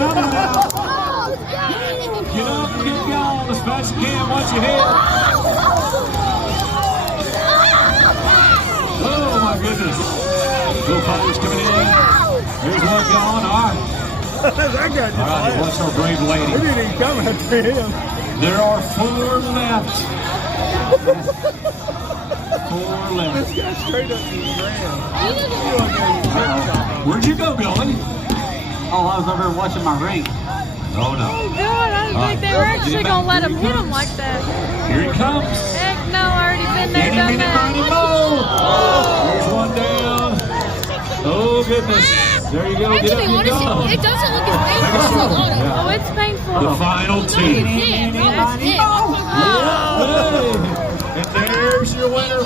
another now. Get up and get going as fast as you can once you hit. Oh my goodness. Little fighters coming in. There's one gone. All right. That guy just All right, laughed. what's our brave lady? We didn't even come after him. There are 4 left. 4 left. This guy straight up to the ground. Where'd you go, Billy? Oh, I was over here watching my ring. Oh no. Oh God, I didn't think they were actually gonna let him hit him like that. Here he comes. Heck no, I already been there, done that. There's one down. Oh goodness. There you go. Get up, get going. It doesn't look as painful as a lot of Oh, it's painful. The final 2. it. That's it. Hey. And there's your winner.